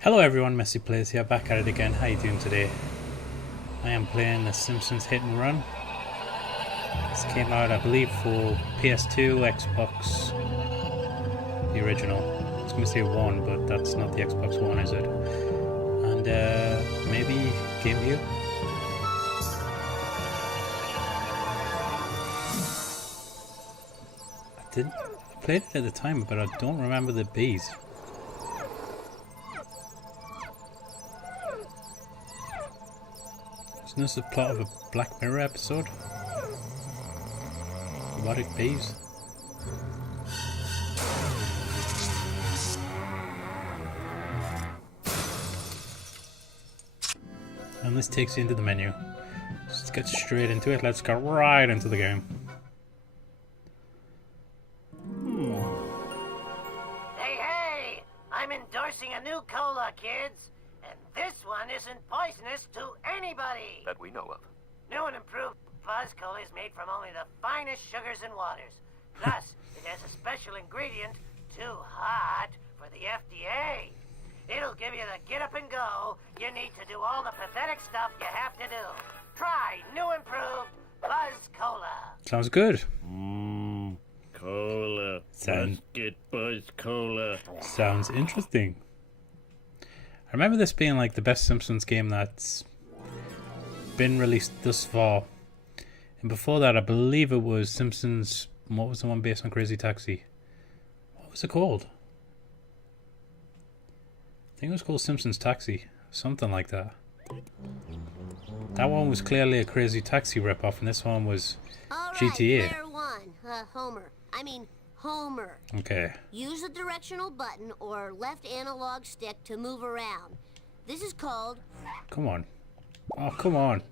Hello everyone, MessyPlays here, back at it again. How you doing today? I am playing the Simpsons Hit and Run. This came out, I believe, for PS2, Xbox, the original. I was going to say One, but that's not the Xbox One, is it? And maybe GameCube? I played it at the time, but I don't remember the bees. Isn't this the plot of a Black Mirror episode? Robotic bees? And this takes you into the menu. Let's get straight into it. Let's go right into the game. Hey! I'm endorsing a new cola, kids. And this one isn't poisonous to anybody. That we know of. New and improved Fuzz Cola is made from only the finest sugars and waters. Plus, it has a special ingredient, too hot for the FDA. It'll give you the get up and go you need to do all the pathetic stuff you have to do. Try new improved Fuzz Cola. Sounds good. Cola. Sound- Let's get Buzz Cola. Sounds interesting. I remember this being like the best Simpsons game that's been released thus far. And before that, I believe it was Simpsons. What was the one based on Crazy Taxi? What was it called? I think it was called Simpsons Taxi. Something like that. That one was clearly a Crazy Taxi ripoff, and this one was GTA. Player one, Homer. Okay. Use the directional button or left analog stick to move around. This is called... Come on. Oh, come on.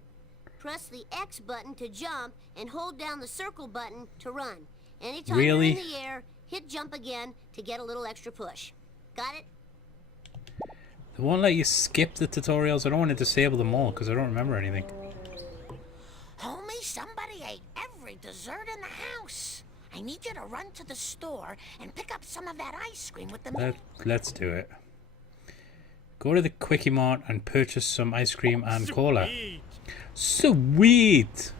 Press the X button to jump and hold down the circle button to run. Anytime Really? you're in the air, hit jump again to get a little extra push. Got it? They won't let you skip the tutorials. I don't want to disable them all because I don't remember anything. Homie, somebody ate every dessert in the house. I need you to run to the store and pick up some of that ice cream with the Let's do it. Go to the Quickie Mart and purchase some ice cream and cola. Sweet!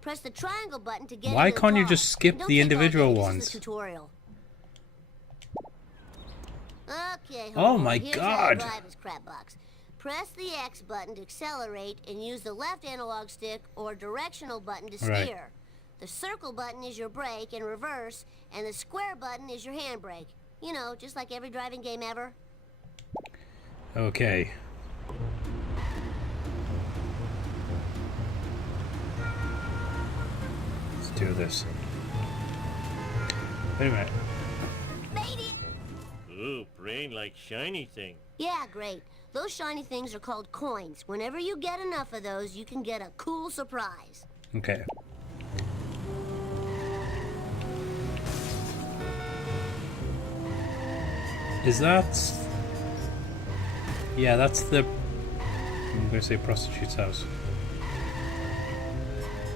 Press the triangle button to get Why into the can't you car. just skip Don't the take all individual day, ones? This is the tutorial. Okay, Oh Homer, my here's God. how to drive his crap box. Press the X button to accelerate and use the left analog stick or directional button to steer. Right. The circle button is your brake and reverse, and the square button is your handbrake. You know, just like every driving game ever. Okay. Let's do this. Wait a minute. Made it! Ooh, brain like shiny thing. Yeah, great. Those shiny things are called coins. Whenever you get enough of those, you can get a cool surprise. Okay. Is that... Yeah, that's the... I'm going to say prostitute's house.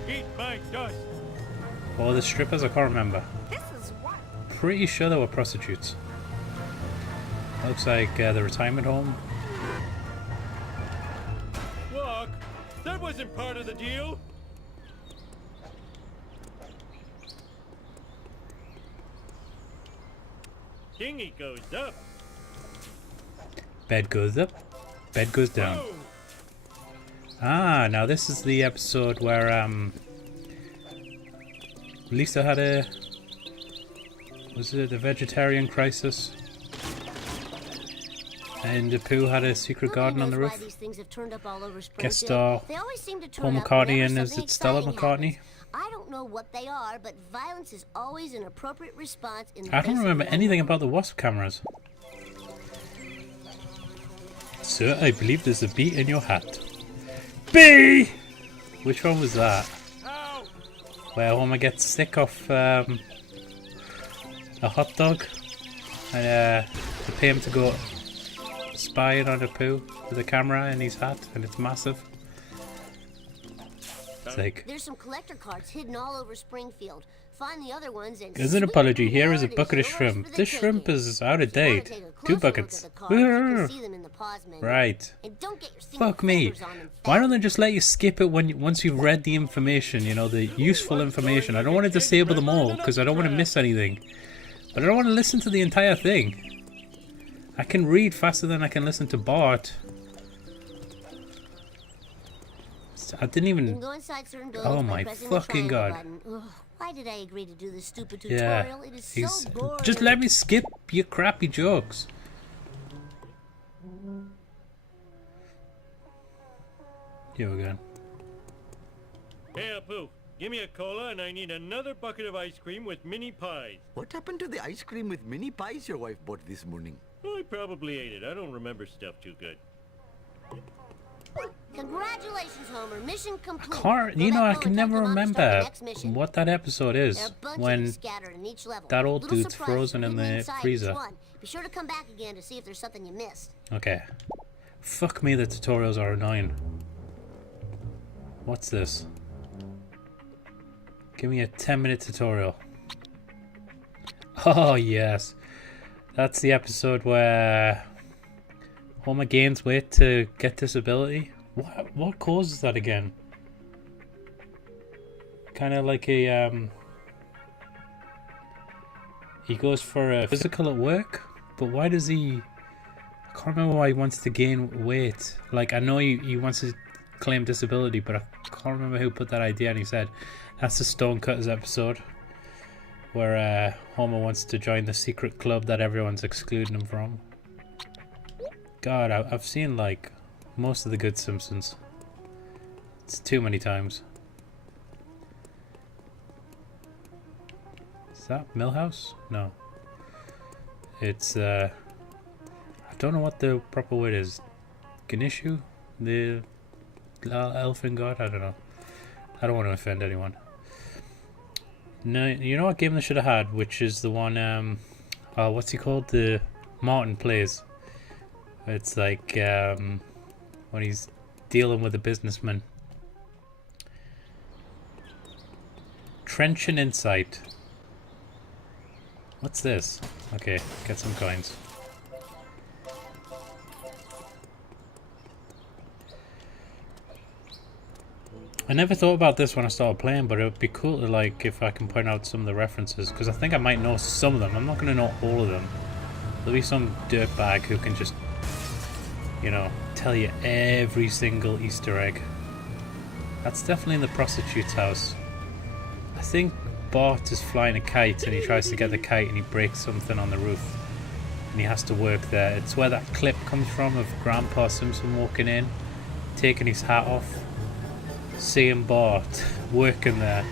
Eat my dust. Or the strippers, I can't remember. This is what? Pretty sure they were prostitutes. Looks like the retirement home. Walk. That wasn't part of the deal. Thingy goes up. Bed goes up, bed goes down. Whoa. Ah, now this is the episode where Lisa had a... Was it a vegetarian crisis? And Apu had a secret garden on the Nobody knows roof. why these things have turned up all over Springfield. Guest star They always seem to Paul turn up McCartney, whenever and is something it Stella exciting McCartney? happens. I don't know what they are, but violence is always an appropriate response in the I face don't of remember war. anything about the Wasp cameras. Sir, I believe there's a bee in your hat. Bee! Which one was that? Ow. Where Homer gets sick of a hot dog and they pay him to go spying on Apu with a camera in his hat, and it's massive. sake. There's some collector carts hidden all over Springfield. Find the other ones and As an sweep apology, them here out is a as bucket of yours shrimp. for the This shrimp taking. is out of If you wanna date. take a 2 closer look buckets. at the cards, you can see them in the pause menu. Right. And don't get your single Fuck me. fingers on them, Why don't fatty. they just let you skip it once you've read the information, you know, the useful information. I don't want to disable them all because I don't want to miss anything. But I don't want to listen to the entire thing. I can read faster than I can listen to Bart. I didn't You can even... go inside certain buildings Oh by my pressing the fucking triangle god. button. Ugh, why did I agree to do this stupid Yeah. tutorial? It is so boring. Just let me skip your crappy jokes. Here we go. Hey, Apu, give me a cola and I need another bucket of ice cream with mini pies. What happened to the ice cream with mini pies your wife bought this morning? I probably ate it. I don't remember stuff too good. Congratulations, Homer. Mission complete. You know, I Go can back never home and start the remember next mission. what that episode There is are bunches when scattered in each level. that old Little dude's surprises frozen in hidden the inside each freezer. one. Be sure to come back again to see if there's something you missed. Okay. Fuck me, the tutorials are annoying. What's this? Give me a 10-minute tutorial. Oh, yes. That's the episode where Homer gains weight to get disability. What causes that again? Kind of like a, he goes for a physical at work, but why does he... I can't remember why he wants to gain weight. Like, I know he wants to claim disability, but I can't remember who put that idea, and he said that's the Stonecutters episode where Homer wants to join the secret club that everyone's excluding him from. God, I've seen like most of the good Simpsons. It's too many times. Is that Millhouse? No. It's I don't know what the proper word is. Ganeshu? The elfin god? I don't know. I don't want to offend anyone. No, you know what game they should have had, which is the one what's he called? The Martin Plays. It's like when he's dealing with a businessman. Trenchant Insight. What's this? Okay, get some coins. I never thought about this when I started playing, but it would be cool to, like, if I can point out some of the references, because I think I might know some of them. I'm not going to know all of them. There'll be some dirtbag who can just, you know, tell you every single Easter egg. That's definitely in the prostitute's house. I think Bart is flying a kite and he tries to get the kite and he breaks something on the roof. And he has to work there. It's where that clip comes from of Grandpa Simpson walking in, taking his hat off, seeing Bart working there,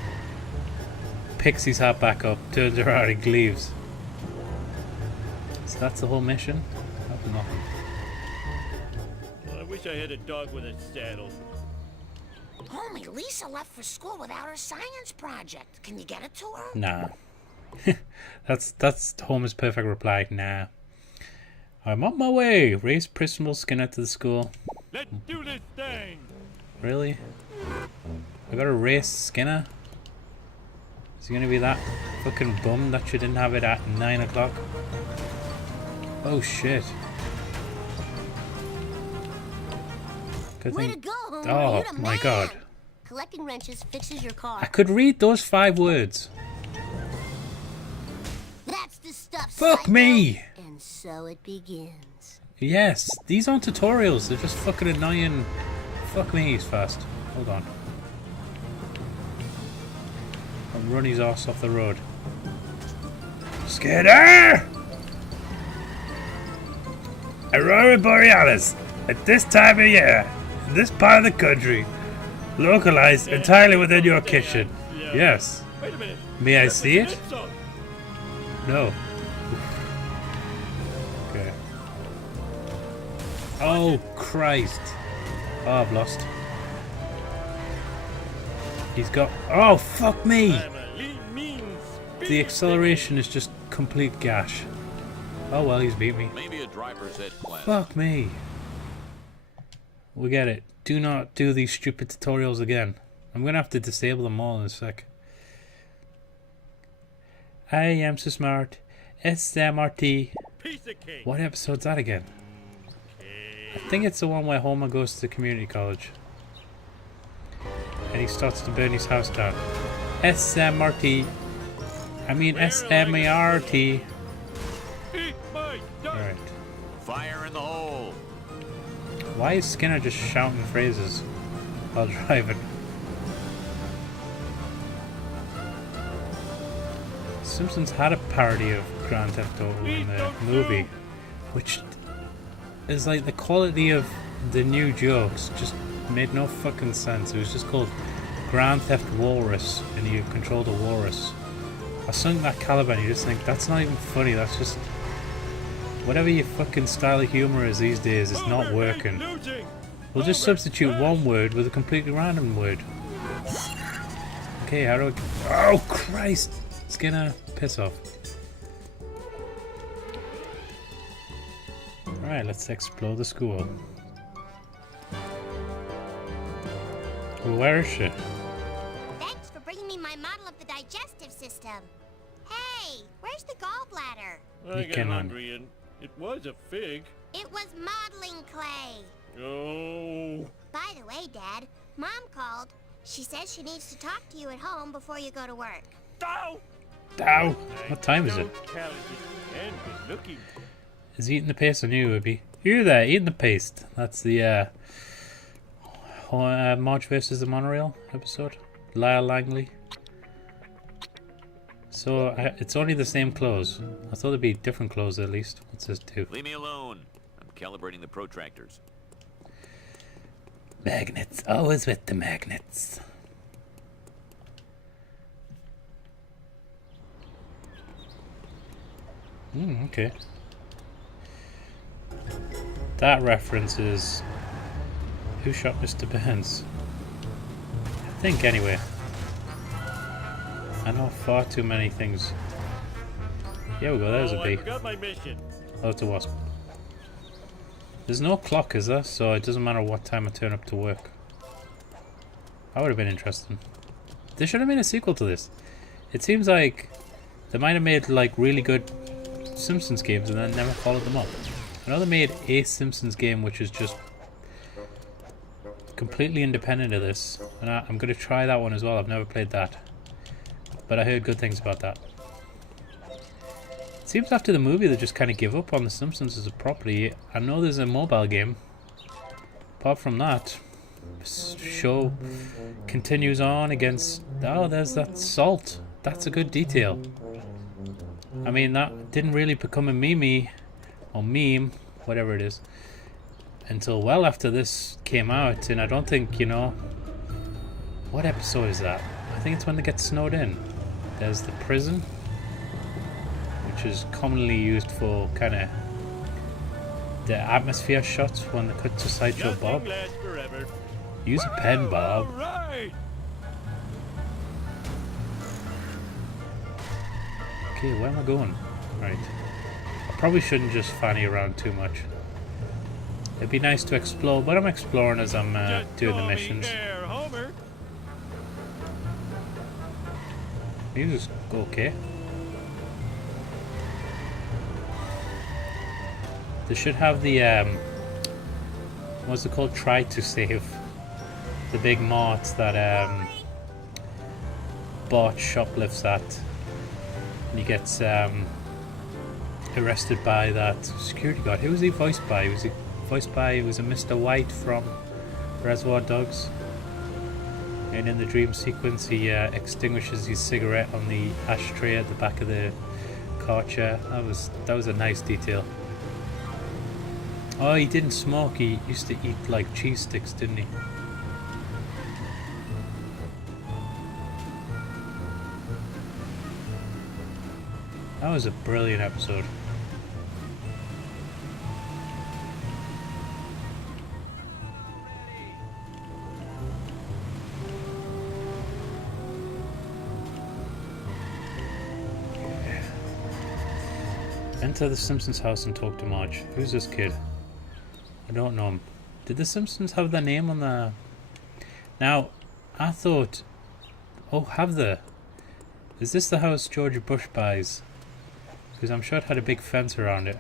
picks his hat back up, turns around and leaves. So that's the whole mission? That's nothing. Well, I wish I had a dog with a saddle. Homie, Lisa left for school without her science project. Can you get it to her? Nah. That's Homer's perfect reply. Nah. I'm on my way. Race Principal Skinner to the school. Let's do this thing! Really? I gotta race Skinner? Is he gonna be that fucking bum that you didn't have it at 9 o'clock? Oh shit. Good Way thing. to go, Homer. Oh You're the my man. god. Collecting wrenches fixes your car. I could read those 5 words. That's the stuff. Fuck psycho. me! And so it begins. Yes, these aren't tutorials, they're just fucking annoying. Fuck me, he's fast. Hold on. I'll run his ass off the road. Skinner! Aurora Borealis, at this time of year, in this part of the country, localized entirely within your kitchen. Yes. Wait a minute. May I That's see a it? Simpson. No. Okay. Oh, Christ. Oh, I've lost. He's got... Oh, fuck me! I'm a lean, mean, The speedy acceleration is just complete gash. Oh, well, he's beat me. Maybe a driver's ed class. Fuck me. We get it. Do not do these stupid tutorials again. I'm gonna have to disable them all in a sec. I am so smart. SMRT. Piece of cake. What episode's that again? I think it's the one where Homer goes to community college. And he starts to burn his house down. SMRT. I mean SMART. Eat my duck. Alright. Fire in the hole. Why is Skinner just shouting phrases while driving? Simpsons had a parody of Grand Theft Auto in the movie, which is like the quality of the new jokes just made no fucking sense. It was just called Grand Theft Walrus, and you controlled a walrus. I sung that caliber and you just think, that's not even funny, that's just... Whatever your fucking style of humour is these days, it's not working. We'll just substitute one word with a completely random word. Okay, how do I... Oh, Christ! Skinner, piss off. Alright, let's explore the school. Well, where is she? Thanks for bringing me my model of the digestive system. Hey, where's the gallbladder? I You got cannot. hungry and it was a fig. It was modeling clay. Oh. By the way, Dad, Mom called. She says she needs to talk to you at home before you go to work. Ow! Ow! What time is it? Talented and good looking. Is he eating the paste on you, Whoopi? You there, eating the paste. That's the Marge versus the Monorail episode. Lyle Langley. So, it's only the same clothes. I thought there'd be different clothes at least. What's this do? Leave me alone. I'm calibrating the protractors. Magnets. Always with the magnets. Okay. That reference is... Who shot Mr. Burns? I think, anyway. I know far too many things. Here we go, there's a I bee. forgot my mission. Oh, it's a wasp. There's no clock, is there? So it doesn't matter what time I turn up to work. That would have been interesting. There should have been a sequel to this. It seems like they might have made like really good Simpsons games and then never followed them up. I know they made a Simpsons game which is just completely independent of this, and I'm going to try that one as well. I've never played that, but I heard good things about that. It seems after the movie they just kind of give up on the Simpsons as a property. I know there's a mobile game. Apart from that, this show continues on against... Oh, there's that salt. That's a good detail. I mean, that didn't really become a meme, or meme, whatever it is, until well after this came out, and I don't think, you know... What episode is that? I think it's when they get snowed in. There's the prison, which is commonly used for kind of the atmosphere shots when they cut to Sideshow Bob. Nothing lasts forever. Use a pen, Bob. Alright. Okay, where am I going? Right. I probably shouldn't just fanny around too much. It'd be nice to explore, but I'm exploring as I'm Just doing the call me missions. There, Homer. These just go okay. They should have the what's it called? Try to save. The big marts that Bart shoplifts at. And he gets arrested by that security guard. Who was he voiced by? Was he voiced by? It was a Mr. White from Reservoir Dogs. And in the dream sequence, he extinguishes his cigarette on the ashtray at the back of the car chair. That was a nice detail. Oh, he didn't smoke. He used to eat like cheese sticks, didn't he? That was a brilliant episode. Enter the Simpsons house and talk to Marge. Who's this kid? I don't know him. Did the Simpsons have their name on the... Now, I thought... Oh, have they? Is this the house George Bush buys? Because I'm sure it had a big fence around it.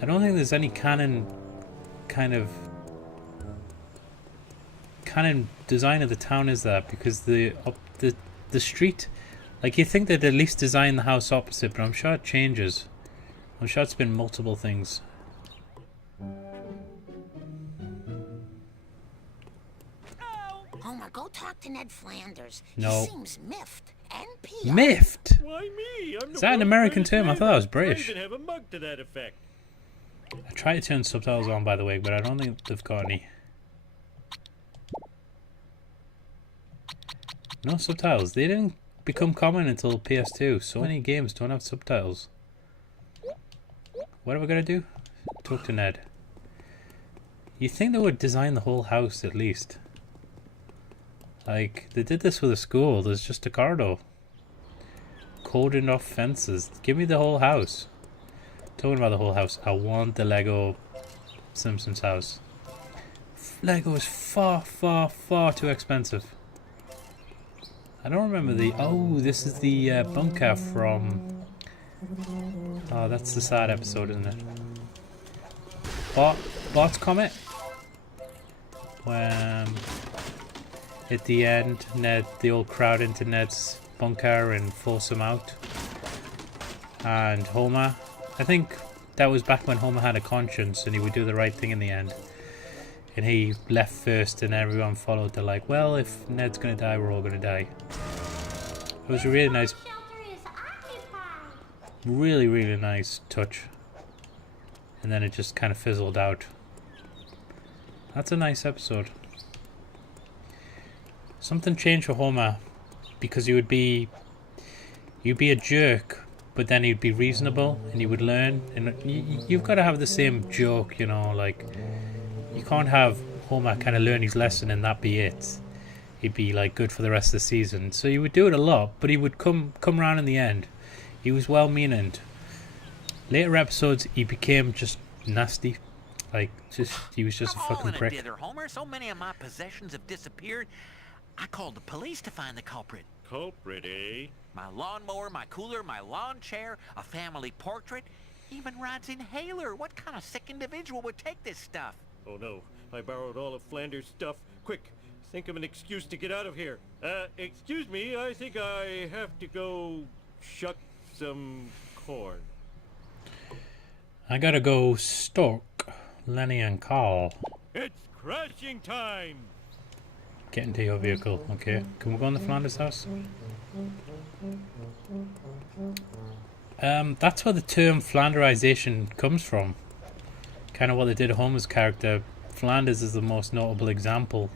I don't think there's any canon design of the town, is there? Because the street, like, you think they'd at least design the house opposite, but I'm sure it changes. I'm sure it's been multiple things. Homer, go talk to Ned Flanders. No. He seems miffed and peeved. Miffed? Why me? I'm Is the that an world's American greatest term? I thought that was neighbor. British. I even have a mug to that effect. I tried to turn subtitles on, by the way, but I don't think they've got any. No subtitles. They didn't become common until PS2. So many games don't have subtitles. What are we gonna do? Talk to Ned. You think they would design the whole house at least? Like, they did this with a school. There's just a corridor. Cordoned off fences. Give me the whole house. Talking about the whole house, I want the Lego Simpsons house. Lego is far, far, far too expensive. I don't remember the... Oh, this is the bunker from... Oh, that's the sad episode, isn't it? Bart's Comet. When at the end, Ned, they all crowd into Ned's bunker and force him out. And Homer... I think that was back when Homer had a conscience and he would do the right thing in the end. And he left first and everyone followed. They're like, well, if Ned's gonna die, we're all gonna die. It was a really nice, really, really nice touch. And then it just kind of fizzled out. That's a nice episode. Something changed for Homer because you'd be a jerk, but then he'd be reasonable and he would learn. And you've got to have the same joke, you know, like, you can't have Homer kind of learn his lesson and that be it. He'd be like good for the rest of the season. So he would do it a lot, but he would come around in the end. He was well-meaning. Later episodes, he became just nasty. Like, he was just a fucking prick. Dither, Homer. So many of my possessions have disappeared. I called the police to find the culprit. Culprit, eh? My lawnmower, my cooler, my lawn chair, a family portrait, even Rod's inhaler. What kind of sick individual would take this stuff? Oh no, I borrowed all of Flanders' stuff. Quick, think of an excuse to get out of here. Excuse me, I think I have to go shuck some corn. I gotta go stalk Lenny and Carl. It's crashing time! Get into your vehicle, okay. Can we go in the Flanders house? That's where the term Flanderization comes from. Kind of what they did to Homer's character. Flanders is the most notable example.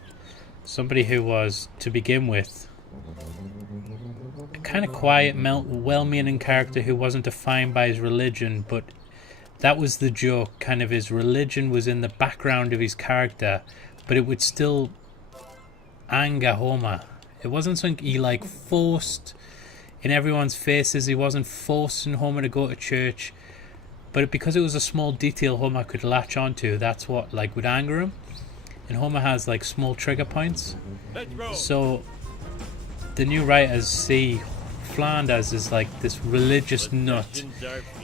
Somebody who was, to begin with, a kind of quiet, well-meaning character who wasn't defined by his religion, but that was the joke. Kind of his religion was in the background of his character, but it would still anger Homer. It wasn't something he like forced in everyone's faces. He wasn't forcing Homer to go to church, but because it was a small detail Homer could latch onto, that's what like would anger him. And Homer has like small trigger points. So the new writers see Flanders as like this religious nut,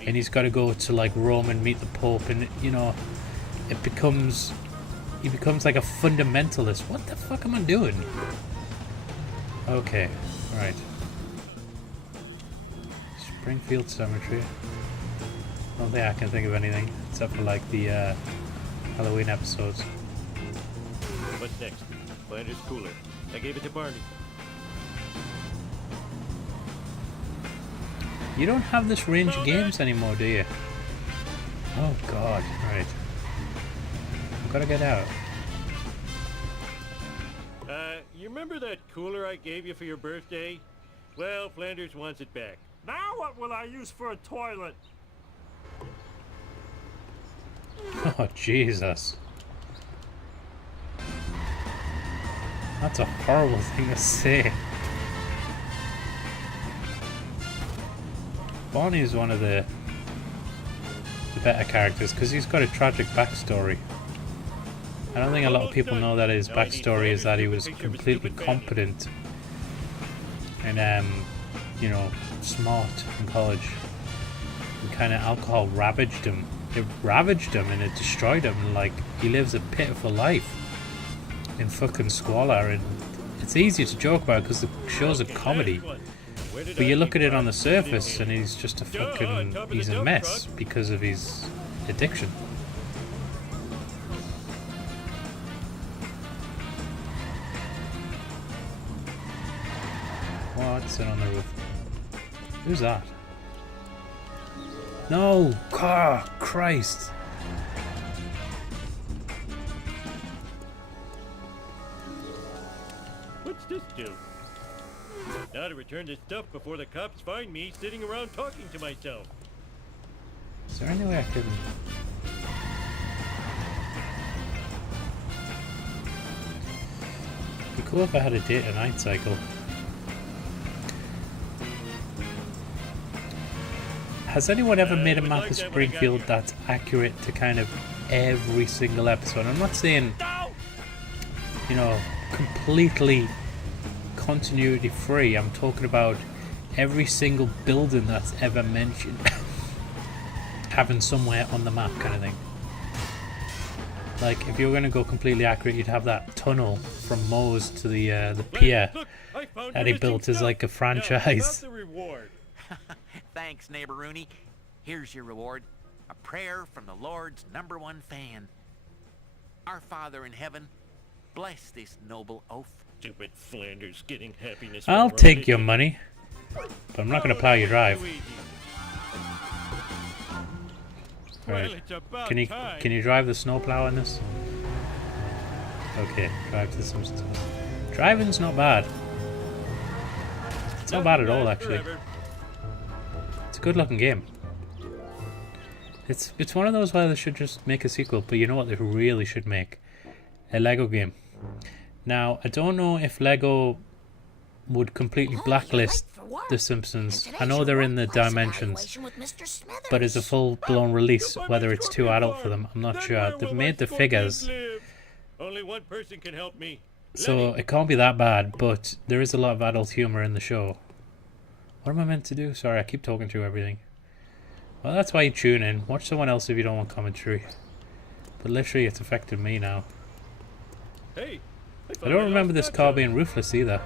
and he's got to go to like Rome and meet the Pope, and you know, he becomes like a fundamentalist. What the fuck am I doing? Okay, right. Springfield Cemetery. I don't think I can think of anything except for like the Halloween episodes. What's next? Flanders cooler. I gave it to Barney. You don't have this range of games anymore, do you? Oh god, right. I've got to get out. You remember that cooler I gave you for your birthday? Well, Flanders wants it back. Now what will I use for a toilet? Oh, Jesus. That's a horrible thing to say. Barney is one of the better characters because he's got a tragic backstory. I don't think a lot of people know that his backstory is that he was completely competent and, you know, smart in college. And kind of alcohol ravaged him. It ravaged him and it destroyed him. And, like, he lives a pitiful life in fucking squalor. And it's easy to joke about because the show's a comedy. But you look at it on the surface and he's just a fucking... he's a mess because of his addiction. What's it on the roof? Who's that? No! Oh, Christ! What's this do? Now to return this stuff before the cops find me sitting around talking to myself. Is there any way I can... It'd be cool if I had a day to night cycle. Has anyone ever made a map of Springfield that's accurate to kind of every single episode? I'm not saying, you know, completely continuity free. I'm talking about every single building that's ever mentioned having somewhere on the map kind of thing. Like, if you were going to go completely accurate, you'd have that tunnel from Moe's to the pier that he built as like a franchise. Thanks, neighbor Rooney. Here's your reward. A prayer from the Lord's #1 fan. Our Father in heaven, bless this noble oaf. Stupid Flanders getting happiness. I'll take your money, but I'm not going to plow your drive. Right. Can you drive the snowplow in this? Okay, drive to the Simpsons. Driving's not bad. It's not bad at all, actually. It's a good looking game. It's one of those where they should just make a sequel, but you know what they really should make? A Lego game. Now, I don't know if Lego would completely blacklist The Simpsons. I know they're in the Dimensions, but as a full-blown release, whether it's too adult for them, I'm not sure. They've made the figures, only one person can help me. so it can't be that bad, but there is a lot of adult humor in the show. What am I meant to do? Sorry, I keep talking through everything. Well, that's why you tune in. Watch someone else if you don't want commentary. But literally, it's affected me now. Hey, I don't remember this car being roofless either.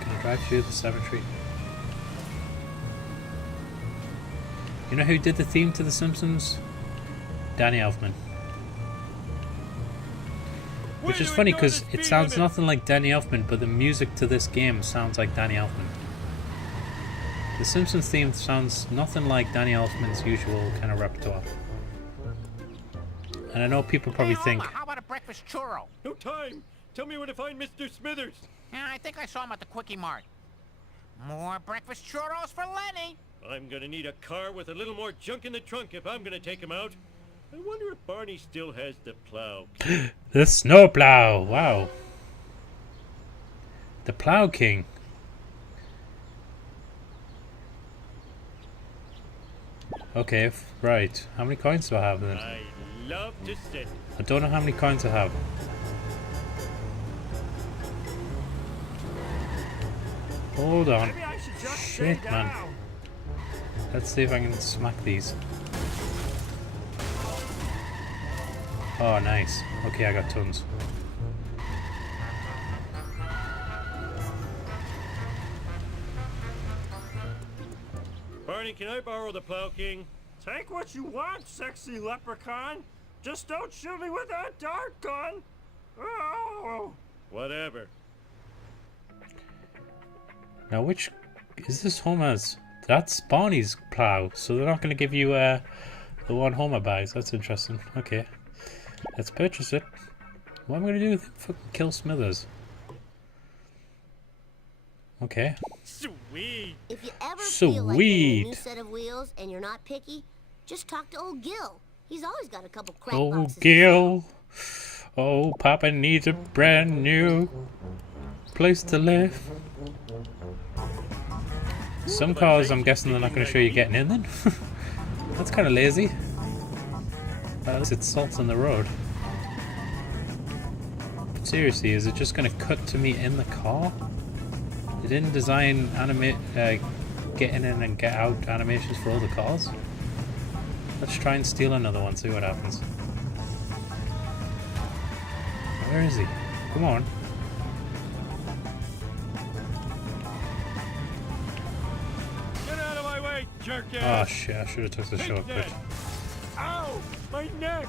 Can I drive through the cemetery? You know who did the theme to The Simpsons? Danny Elfman. Which is funny because it sounds nothing like Danny Elfman, but the music to this game sounds like Danny Elfman. The Simpsons theme sounds nothing like Danny Elfman's usual kind of repertoire. And I know people probably think... How about a breakfast churro? No time! Tell me where to find Mr. Smithers! Yeah, I think I saw him at the Quickie Mart. More breakfast churros for Lenny! I'm gonna need a car with a little more junk in the trunk if I'm gonna take him out. I wonder if Barney still has the plow. The snowplow! Wow. The Plow King. Okay, right. How many coins do I have then? I love to sit. I don't know how many coins I have. Hold on. Maybe I should just Shit, stay man. down. Let's see if I can smack these. Oh, nice. Okay, I got tons. Barney, can I borrow the Plow King? Take what you want, sexy leprechaun. Just don't shoot me with that dart gun. Oh. Whatever. Now, which is this Homer's? That's Barney's plow, so they're not going to give you the one Homer buys. That's interesting. Okay, let's purchase it. What am I going to do with fucking kill Smithers? Okay. Sweet. If you ever feel like getting a new Sweet. set of wheels and you're not picky, just talk to old Gil. He's always got a couple crack Oh, boxes. Gil. Oh, Papa needs a brand new place to live. Some cars, I'm guessing they're not going to show you getting in then. That's kind of lazy. At least it's salt on the road. But seriously, is it just going to cut to me in the car? They didn't design get in and get out animations for all the cars. Let's try and steal another one, see what happens. Where is he? Come on. Get out of my way, jerk Oh ass! shit, I should have took the Take shortcut. that. Ow! My neck!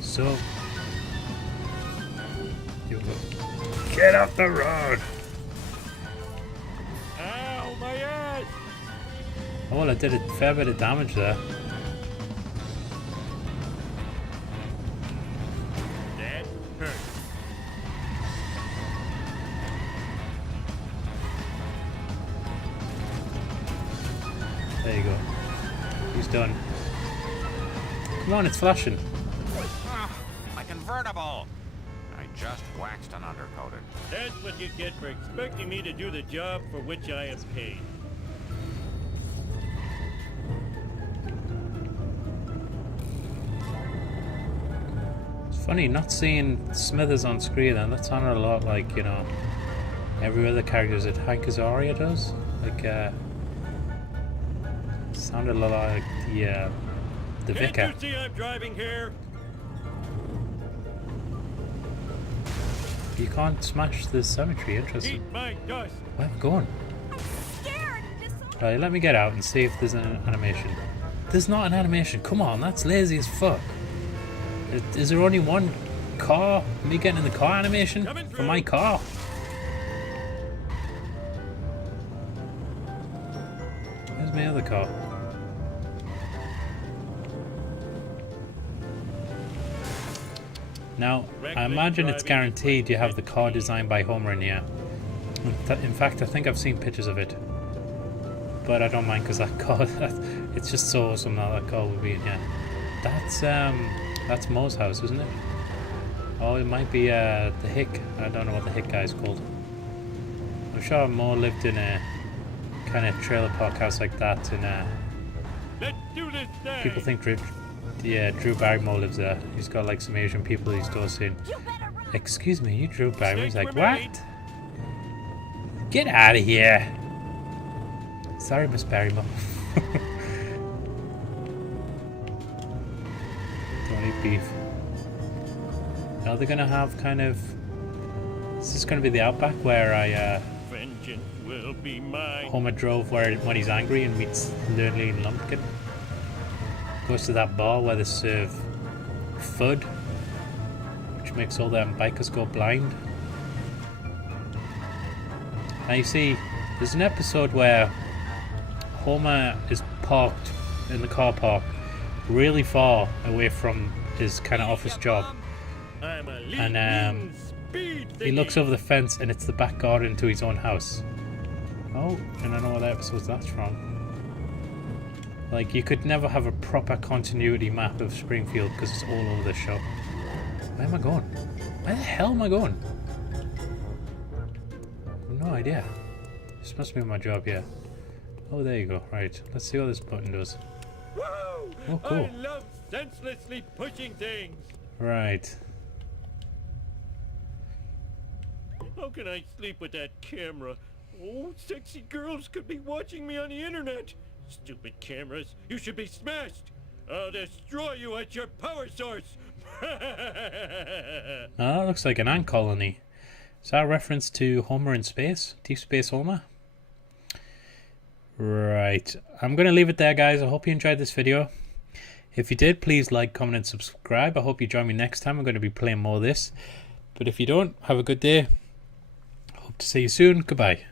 So, you go. Get off the road! Ow, my ass! Oh, well, I did a fair bit of damage there. That hurt. There you go. He's done. Come on, it's flashing. My convertible! I just waxed and undercoated. That's what you get for expecting me to do the job for which I am paid. It's funny not seeing Smithers on screen, and that sounded a lot like, you know, every other character that Hank Azaria does. Like, sounded a lot like the vicar. Can't you see I'm driving here? You can't smash the cemetery, interesting. Eat my dust! Where am I going? Right, let me get out and see if there's an animation. There's not an animation, come on, that's lazy as fuck. Is there only one car? Me getting in the car animation? For my car? Where's my other car? Now, I imagine it's guaranteed you have the car designed by Homer in here. In fact, I think I've seen pictures of it. But I don't mind because that car, it's just so awesome that car would be in here. That's Moe's house, isn't it? Oh, it might be the Hick. I don't know what the Hick guy's called. I'm sure Moe lived in a kind of trailer park house like that. And Let's do this thing! people think Drew Barrymore lives there. He's got like some Asian people he's doing. Excuse me, you Drew Barrymore? He's like, what? Get out of here! Sorry, Miss Barrymore. Don't eat beef. Now they're gonna have kind of. Is this gonna be the Outback where Vengeance will be mine. Homer drove when he's angry and meets Lurleen Lumpkin? Goes to that bar where they serve FUD, which makes all them bikers go blind. Now you see, there's an episode where Homer is parked in the car park really far away from his kind of office job, I'm a and he looks over the fence and it's the back garden to his own house. Oh, and I know what episode that's from. Like, you could never have a proper continuity map of Springfield because it's all over the show. Where am I going? Where the hell am I going? No idea. This must be my job, yeah. Oh, there you go. Right. Let's see what this button does. Woo! Oh, cool. I love senselessly pushing things. Right. How can I sleep with that camera? Oh, sexy girls could be watching me on the internet. Stupid cameras, you should be smashed. I'll destroy you at your power source. Oh, that looks like an ant colony. Is that a reference to Homer in space? Deep Space Homer? Right. I'm going to leave it there, guys. I hope you enjoyed this video. If you did, please like, comment, and subscribe. I hope you join me next time. I'm going to be playing more of this. But if you don't, have a good day. Hope to see you soon. Goodbye.